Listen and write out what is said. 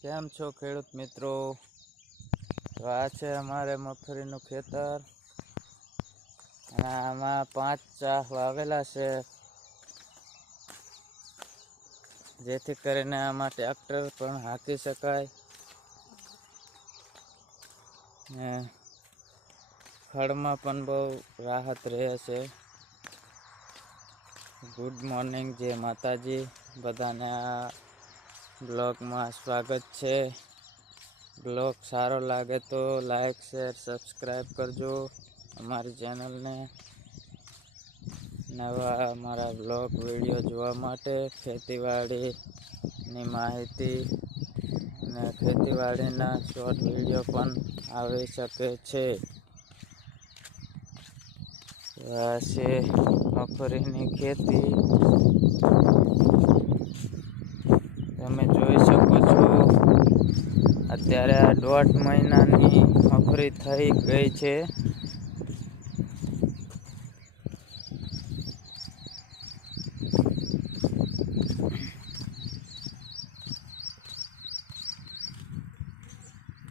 કેમ છો ખેડૂત મિત્રો? તો આ છે અમારે મગફળીનું ખેતર અને આમાં 5 ચાહ વાવેલા છે, જેથી કરીને આમાં ટ્રેક્ટર પણ હાંકી શકાય ને ખડમાં પણ બહુ રાહત રહે છે. ગુડ મોર્નિંગ, જય માતાજી. બધાને આ બ્લોગમાં સ્વાગત છે. બ્લોગ સારો લાગે તો લાઈક શેર સબસ્ક્રાઈબ કરજો અમારી ચેનલને. નવા અમારા બ્લોગ વિડીયો જોવા માટે ખેતીવાડીની માહિતી અને ખેતીવાડીના શોર્ટ વિડીયો પણ આવી શકે છે. આ છે મગફળીની ખેતી, તમે જોઈ શકો છો. અત્યારે આ 1.5 મહિનાની મગફળી થઈ ગઈ છે.